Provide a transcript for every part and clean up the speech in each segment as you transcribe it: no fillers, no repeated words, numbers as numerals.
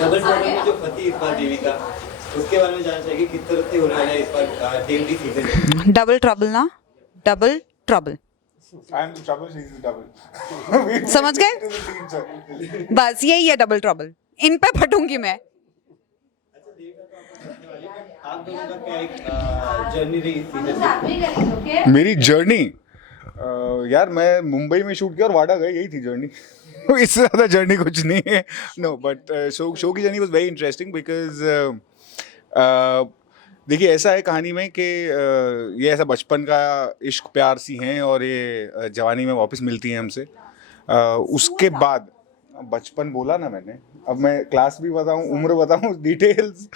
Double trouble में जो पति इस बार देविका, उसके बारे में जानना चाहिए किस तरह से होने वाला है इस बार टीवी सीजन। डबल ट्रबल ना, double trouble, I am the trouble, she is the double. समझ गए? बस यही है डबल ट्रबल, इन पे फटूंगी मैं। आप दोनों का क्या एक जर्नी रही इस सीजन में? मेरी जर्नी यार, मैं मुंबई में शूट किया और वाडा गए, यही थी जर्नी। इससे ज़्यादा जर्नी कुछ नहीं है। नो बट शो की journey was very interesting because देखिए ऐसा है कहानी में कि ये ऐसा बचपन का इश्क प्यार सी हैं और ये जवानी में वापस मिलती हैं हमसे। उसके बाद बचपन बोला ना मैंने, अब मैं क्लास भी बताऊं, उम्र बताऊं, डिटेल्स।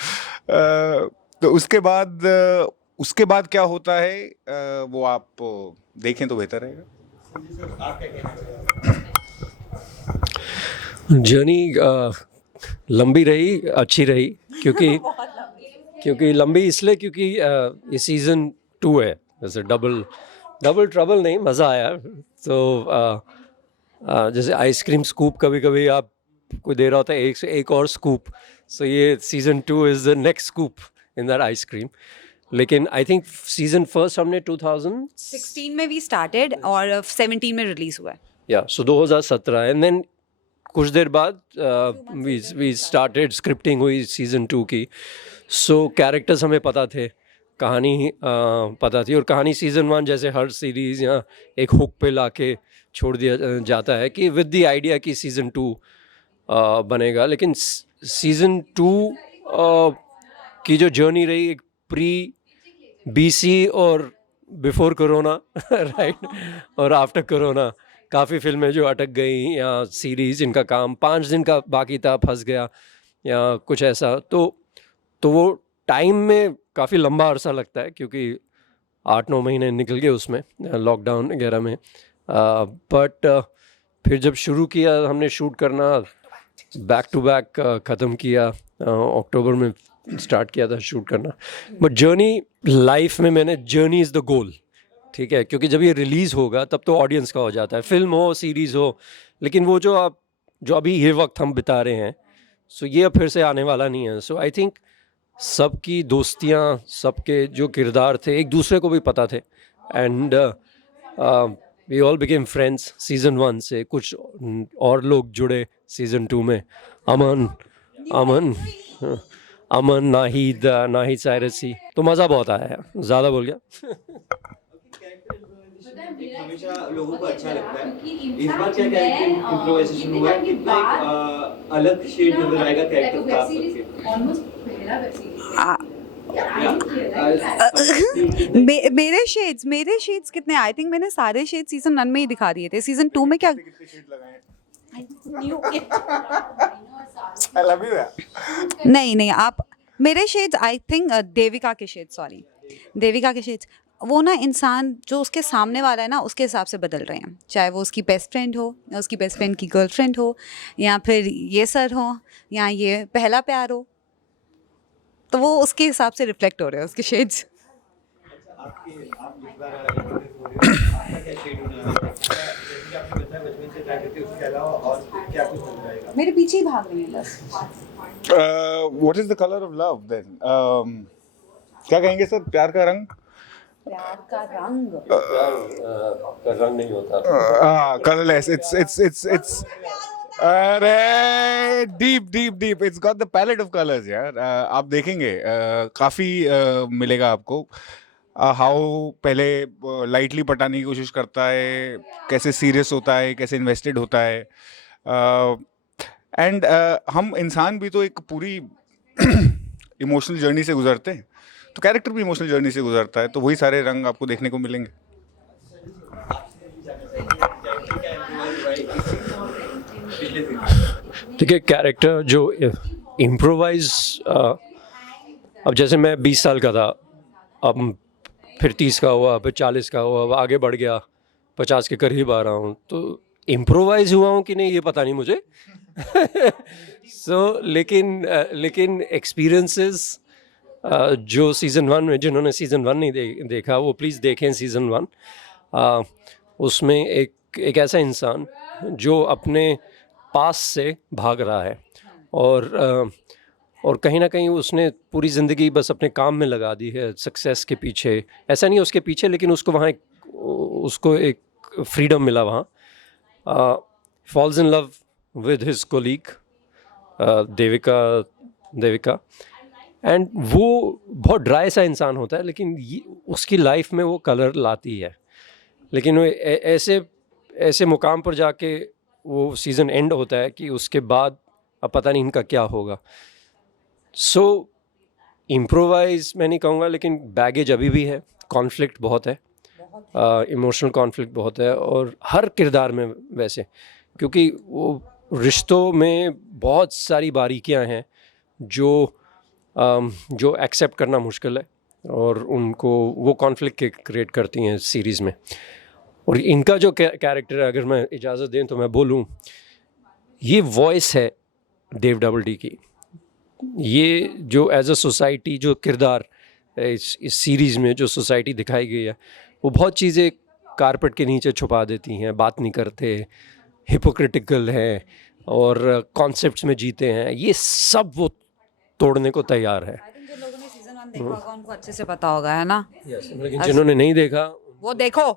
तो उसके बाद क्या होता है वो आप देखें तो बेहतर रहेगा। आप क्या कहना चाहेंगे? जर्नी लंबी रही, अच्छी रही, क्योंकि लंबी इसलिए क्योंकि ये सीज़न 2 है। जैसे डबल ट्रबल नहीं, मज़ा आया। तो जैसे आइसक्रीम स्कूप कभी कभी आप कोई दे रहा होता है एक से एक और स्कूप, सो ये season 2 is the next scoop in that ice cream. लेकिन आई थिंक सीज़न फर्स्ट हमने 16 में वी स्टार्टेड और 17 में रिलीज हुआ है। या सो 2017 एंड देन कुछ देर बाद वी स्टार्टेड स्क्रिप्टिंग हुई सीज़न 2 की। सो कैरेक्टर्स हमें पता थे, कहानी पता थी, और कहानी सीज़न 1 जैसे हर सीरीज़ या एक हुक पे लाके छोड़ दिया जाता है कि विद द आइडिया कि सीज़न 2 बनेगा। लेकिन सीज़न 2 की जो जर्नी रही, एक प्री BC और बिफोर कोरोना राइट, और आफ्टर कोरोना काफ़ी फिल्में जो अटक गई या सीरीज़ इनका काम 5 दिन का बाकी था, फंस गया या कुछ ऐसा। तो वो टाइम में काफ़ी लंबा अरसा लगता है, क्योंकि 8-9 महीने निकल गए उसमें लॉकडाउन वगैरह में। बट फिर जब शुरू किया हमने शूट करना, बैक टू बैक ख़त्म किया, अक्टूबर में स्टार्ट किया था शूट करना। बट जर्नी लाइफ में मैंने जर्नी इज़ द गोल, ठीक है, क्योंकि जब ये रिलीज़ होगा तब तो ऑडियंस का हो जाता है, फिल्म हो सीरीज़ हो। लेकिन वो जो अभी ये वक्त हम बिता रहे हैं, सो ये अब फिर से आने वाला नहीं है। सो आई थिंक सबकी दोस्तियाँ, सबके जो किरदार थे एक दूसरे को भी पता थे, and we all became friends season 1 से। कुछ और लोग जुड़े सीज़न 2 में, अमन, नाहिद सायरसी। तो मज़ा बहुत आया है, ज़्यादा बोल गया। हमेशा लोगों को अच्छा लगता है, इस बार क्या कैरेक्टर इम्प्रोवाइजेशन हुआ है, कितना एक अलग शेड नजर आएगा कैरेक्टर खास करके? मेरे शेड्स कितने, आई थिंक मैंने सारे शेड सीजन 1 में ही दिखा दिए थे। सीजन 2 में क्या I love you. नहीं आप मेरे शेड्स, आई थिंक देविका के शेड्स, वो ना इंसान जो उसके सामने वाला है ना उसके हिसाब से बदल रहे हैं। चाहे वो उसकी बेस्ट फ्रेंड हो या उसकी बेस्ट फ्रेंड की गर्लफ्रेंड हो, या फिर ये सर हो, या ये पहला प्यार हो, तो वो उसके हिसाब से रिफ्लेक्ट हो रहे हैं उसके शेड्स। मेरे पीछे ही भाग रही है बस। What is the color of love then? क्या कहेंगे सर, प्यार का रंग? प्यार का रंग रंग नहीं होता, कलरलेस। It's अरे deep it's got the palette of colours यार। आप देखेंगे काफ़ी मिलेगा आपको। हाउ पहले लाइटली पटाने की कोशिश करता है, कैसे सीरियस होता है, कैसे इन्वेस्टेड होता है। एंड हम इंसान भी तो एक पूरी इमोशनल जर्नी से गुजरते हैं, तो कैरेक्टर भी इमोशनल जर्नी से गुजरता है, तो वही सारे रंग आपको देखने को मिलेंगे। देखिए कैरेक्टर जो इम्प्रोवाइज, अब जैसे मैं 20 साल का था, अब फिर 30 का हुआ, फिर 40 का हुआ, अब आगे बढ़ गया, 50 के करीब आ रहा हूँ, तो इम्प्रोवाइज हुआ हूँ कि नहीं ये पता नहीं मुझे। लेकिन एक्सपीरियंसेस जो सीज़न 1 में, जिन्होंने सीज़न 1 नहीं देखा वो प्लीज़ देखें सीज़न 1। उसमें एक ऐसा इंसान जो अपने पास से भाग रहा है और कहीं ना कहीं उसने पूरी ज़िंदगी बस अपने काम में लगा दी है, सक्सेस के पीछे। ऐसा नहीं है उसके पीछे, लेकिन उसको एक फ्रीडम मिला वहाँ। Falls in love with his colleague Devika, and वो बहुत ड्राई सा इंसान होता है, लेकिन उसकी लाइफ में वो कलर लाती है। लेकिन वो ऐसे मुकाम पर जाके वो सीज़न एंड होता है कि उसके बाद अब पता नहीं इनका क्या होगा। सो इम्प्रोवाइज मैं नहीं कहूँगा, लेकिन बैगेज अभी भी है, कॉन्फ्लिक्ट बहुत है, इमोशनल कॉन्फ्लिक्ट बहुत है, और हर किरदार में वैसे, क्योंकि वो रिश्तों में बहुत सारी बारीकियां हैं जो एक्सेप्ट करना मुश्किल है, और उनको वो कॉन्फ्लिक्ट क्रिएट करती हैं सीरीज़ में। और इनका जो कैरेक्टर है, अगर मैं इजाज़त दें तो मैं बोलूँ, ये वॉइस है देव डबल डी की। ये जो एज अ सोसाइटी जो किरदार इस सीरीज़ में जो सोसाइटी दिखाई गई है, वो बहुत चीज़ें कारपेट के नीचे छुपा देती हैं, बात नहीं करते, हिपोक्रिटिकल हैं और कॉन्सेप्ट्स में जीते हैं। ये सब वो तोड़ने को तैयार है। जो लोगों ने सीजन 1 देखा होगा उनको अच्छे से पता होगा, है ना? लेकिन जिन्होंने नहीं देखा वो देखो।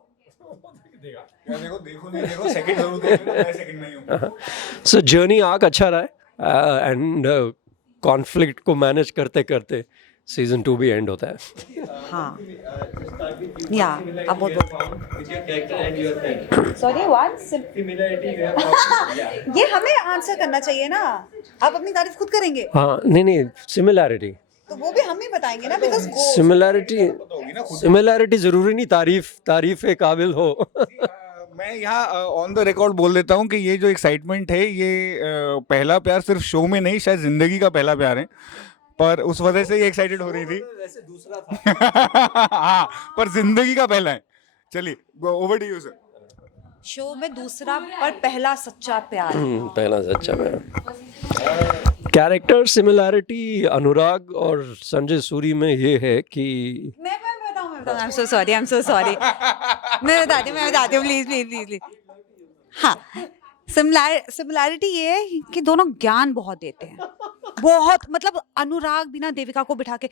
देखो सेकंड जरूर देखो, मैं सेकंड नहीं हूं। सो जर्नी आर्क अच्छा रहा है, एंड कॉन्फ्लिक्ट को मैनेज करते करते सीजन 2 भी एंड होता है। हाँ, या अब वो With your character and your friend. Sorry one Similarity you have found. Yeah. ये हमें आंसर करना चाहिए ना, आप अपनी तारीफ खुद करेंगे हाँ, नहीं, सिमिलैरिटी तो वो भी हम ही बताएंगे ना, बिकॉज सिमिलैरिटी ज़रूरी नहीं तारीफ के काबिल हो। मैं यहाँ ऑन द रिकॉर्ड बोल देता हूँ कि ये जो एक्साइटमेंट है, ये पहला प्यार सिर्फ शो में नहीं, शायद जिंदगी का पहला प्यार है, पर उस वजह से ये एक्साइटेड हो रही थी। वैसे दूसरा था। हाँ, पर जिंदगी का पहला है। चलिए, over to you sir. Show में दूसरा पर पहला सच्चा प्यार। पहला सच्चा प्यार। कैरेक्टर सिमिलैरिटी अनुराग और संजय सूरी में ये है कि मैं बताऊं, I'm so sorry, मैं बताती हूँ प्लीज। हाँ, सिमिलैरिटी ये है कि दोनों ज्ञान बहुत देते हैं, बहुत, मतलब अनुराग बिना देविका को बिठा के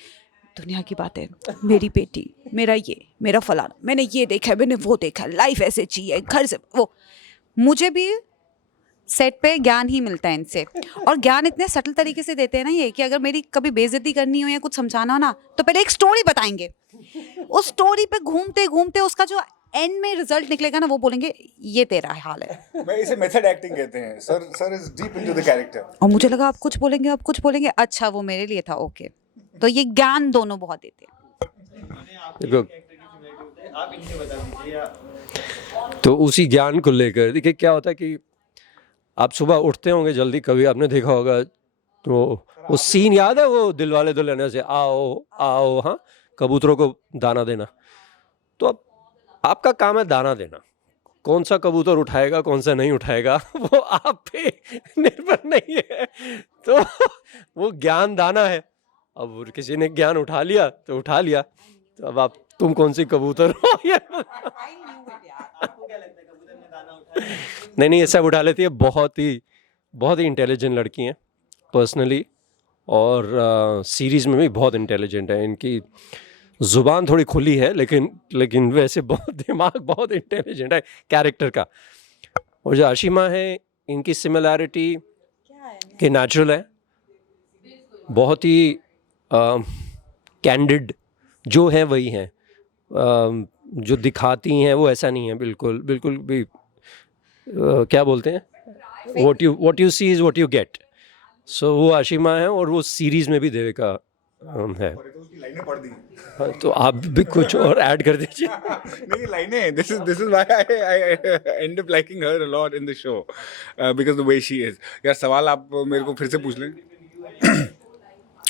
दुनिया की बातें, मेरी बेटी, मेरा फलाना, मैंने ये देखा है, मैंने वो देखा, लाइफ ऐसे चाहिए, घर से वो। मुझे भी सेट पे ज्ञान ही मिलता है इनसे, और ज्ञान इतने सटल तरीके से देते हैं ना ये, कि अगर मेरी कभी बेइज्जती करनी हो या कुछ समझाना हो ना, तो पहले एक स्टोरी बताएंगे, उस स्टोरी पे घूमते घूमते उसका जो एंड में रिजल्ट निकलेगा ना, वो बोलेंगे ये तेरा हाल है। मैं इसे मेथड एक्टिंग कहते हैं। Sir is deep into the character. और मुझे लगा आप कुछ बोलेंगे, अच्छा वो मेरे लिए था, ओके। तो ये ज्ञान दोनों बहुत देते हैं। देखो, आप इनसे बता दीजिए या तो उसी ज्ञान को लेकर देखिए क्या होता है कि आप सुबह उठते होंगे जल्दी, कभी आपने देखा होगा तो वो सीन याद है, वो दिलवाले दुल्हनिया से आओ, हाँ, कबूतरों को दाना देना। तो अब आपका काम है दाना देना, कौन सा कबूतर उठाएगा कौन सा नहीं उठाएगा वो आप पे निर्भर नहीं है। तो वो ज्ञान दाना है, अब किसी ने ज्ञान उठा लिया तो उठा लिया, तो अब तुम कौन सी कबूतर हो या आपको क्या लगता है कबूतर ने दाना उठाया? नहीं, ये सब उठा लेती है। बहुत ही इंटेलिजेंट लड़की हैं पर्सनली, और सीरीज़ में भी बहुत इंटेलिजेंट है। इनकी ज़ुबान थोड़ी खुली है, लेकिन वैसे दिमाग बहुत इंटेलिजेंट है कैरेक्टर का। और जो आशिमा है, इनकी सिमिलैरिटी कि नेचुरल है, बहुत ही कैंडिड जो है वही हैं, जो दिखाती हैं वो ऐसा नहीं है, बिल्कुल भी क्या बोलते हैं, what you see is what you get। सो वो आशिमा है, और वो सीरीज़ में भी देविका है। लाइनें पढ़ दी। हाँ, तो आप भी कुछ और ऐड कर दीजिए। नहीं, लाइनें, this is why I end up liking her a lot in the show, because the way she is। यार सवाल आप मेरे को फिर से पूछ लें।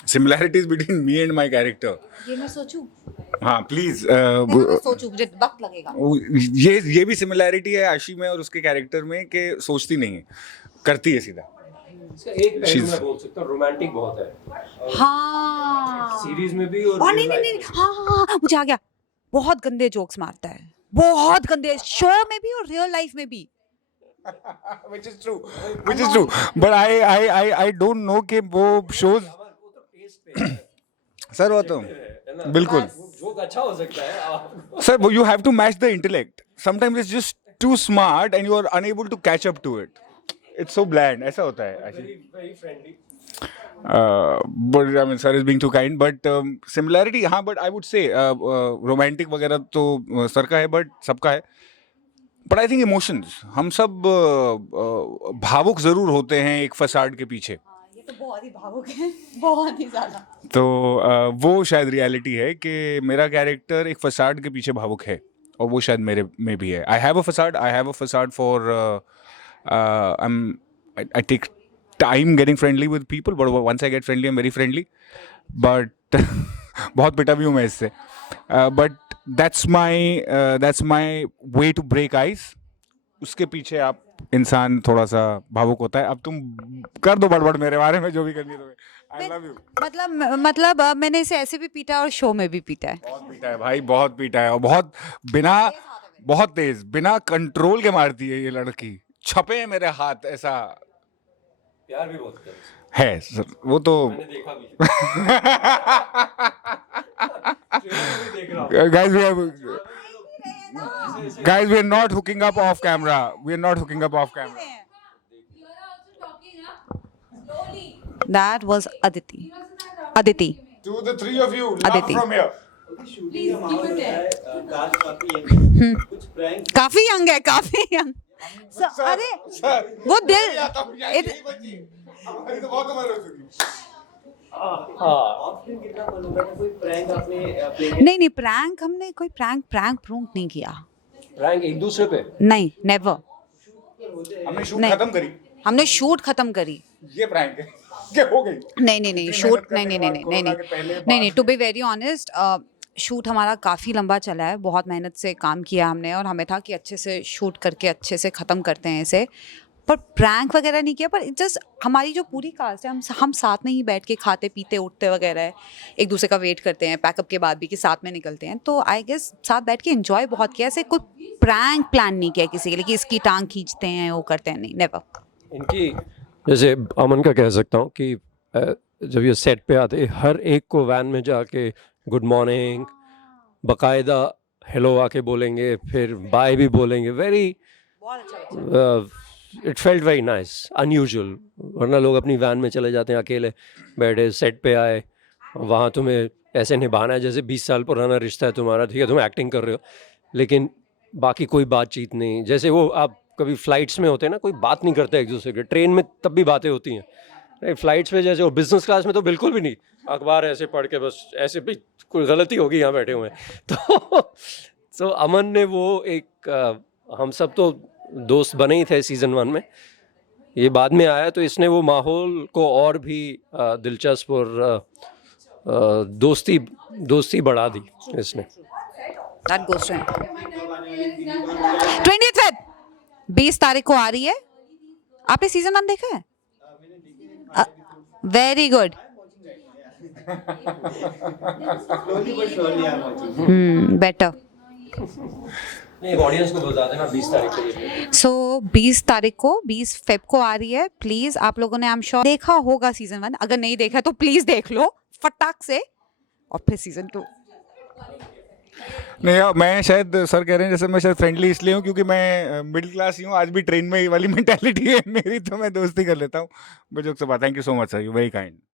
Similarities between me and my character। ये मैं सोचूं? हाँ प्लीज। सोचूं, मुझे वक्त लगेगा। ये भी सिमिलैरिटी है आशी में और उसके कैरेक्टर में कि सोचती नहीं है, करती है सीधा। एक पहलू मैं बोल सकता हूँ, रोमांटिक बहुत है। हाँ, सीरीज में भी और नहीं, हाँ, मुझे आ गया। बहुत गंदे जोक्स मारता है, बहुत गंदे, शो में भी और रियल लाइफ में भी। which is true. But I don't know कि वो shows सर वो तो बिल्कुल जोक अच्छा हो सकता है sir you have to match the intellect. Sometimes it's just too smart and you are unable to catch up to it. It's so bland. ऐसा होता है actually. very friendly. But I mean, sir is being too kind. But similarity, हाँ. But I would say romantic वगैरह तो sir का है, but सबका है. But I think emotions, हम सब भावुक जरूर होते हैं एक फसाड के पीछे. ये तो बहुत ही भावुक है, बहुत ही ज़्यादा. तो वो शायद रियलिटी है कि मेरा कैरेक्टर एक फसाड के पीछे भावुक है और वो शायद मेरे में भी है. I have a facade for I take time getting friendly with people, but once I get friendly, I'm very friendly. But बहुत पिटा भी हूँ मैं इससे. But that's my way to break ice. उसके पीछे आप इंसान थोड़ा सा भावुक होता है. अब तुम कर दो बड़बड़ मेरे बारे में जो भी करनी तुम्हें. I love you. मतलब मैंने इसे ऐसे भी पीटा और शो में भी पीटा है. बहुत पीटा है भाई, बहुत पीटा है और बहुत तेज बिना कंट्रोल के मारती है ये लड़की. छपे हैं मेरे हाथ ऐसा. प्यार भी बहुत है सर वो तो मैंने देखा भी. guys we are not hooking up off camera. That was Aditi. To the three of you, laugh Aditi. from here. काफी यंग है, काफी यंग. अरे वो दिल हमारी तो बहुत उम्र हो चुकी. नहीं प्रैंक हमने कोई प्रैंक नहीं किया. प्रैंक एक दूसरे पे नहीं, नेवर. हमने शूट खत्म करी. ये प्रैंक है क्या हो गई? नहीं शूट नहीं. To be very honest, shoot हमारा काफ़ी लंबा चला है. बहुत मेहनत से काम किया हमने और हमें था कि अच्छे से शूट करके अच्छे से ख़त्म करते हैं इसे. पर प्रैंक वगैरह नहीं किया. पर जस्ट हमारी जो पूरी कास्ट है, हम साथ में ही बैठ के खाते पीते उठते वगैरह है. एक दूसरे का वेट करते हैं पैकअप के बाद भी कि साथ में निकलते हैं. तो आई गेस साथ बैठ के एंजॉय बहुत किया. ऐसे कोई प्रैंक प्लान नहीं किया किसी के लिए कि इसकी टांग खींचते हैं वो करते हैं. नहीं, नेवर. इनकी जैसे अमन का कह सकता हूँ कि जब ये सेट पे आते हर एक को वैन में जाके गुड मॉर्निंग बाकायदा हेलो आके बोलेंगे, फिर बाय भी बोलेंगे. Very it felt very nice, unusual. वरना लोग अपनी वैन में चले जाते हैं अकेले बैठे. सेट पे आए, वहाँ तुम्हें ऐसे निभाना है जैसे 20 साल पुराना रिश्ता है तुम्हारा. ठीक है, तुम एक्टिंग कर रहे हो लेकिन बाकी कोई बातचीत नहीं. जैसे वो आप कभी फ्लाइट्स में होते हैं ना, कोई बात नहीं करता एक दूसरे के. ट्रेन में तब भी बातें होती हैं. फ्लाइट्स में जैसे, और बिजनेस क्लास में तो बिल्कुल भी नहीं. अखबार ऐसे पढ़ के बस ऐसे भी कोई गलती होगी यहाँ बैठे हुए हैं. तो अमन ने वो एक हम सब तो दोस्त बने ही थे सीज़न 1 में. ये बाद में आया तो इसने वो माहौल को और भी दिलचस्प और दोस्ती बढ़ा दी इसने. That goes to him. 20th 20 तारीख को आ रही है. आपने सीजन 1 देखा है? Very good. बेटर. ऑडियंस को बता देना 20 तारीख को. सो 20 तारीख को 20 फेब को आ रही है. प्लीज आप लोगों ने आई एम श्योर देखा होगा सीजन 1. अगर नहीं देखा तो प्लीज देख लो फटाक से. और फिर सीजन 2. नहीं, मैं शायद सर कह रहे हैं जैसे मैं शायद फ्रेंडली इसलिए हूँ क्योंकि मैं मिडिल क्लास ही हूँ. आज भी ट्रेन में ये वाली मेंटालिटी है मेरी, तो मैं दोस्ती कर लेता हूँ. जोक से बात. Thank you so much sir, you very kind.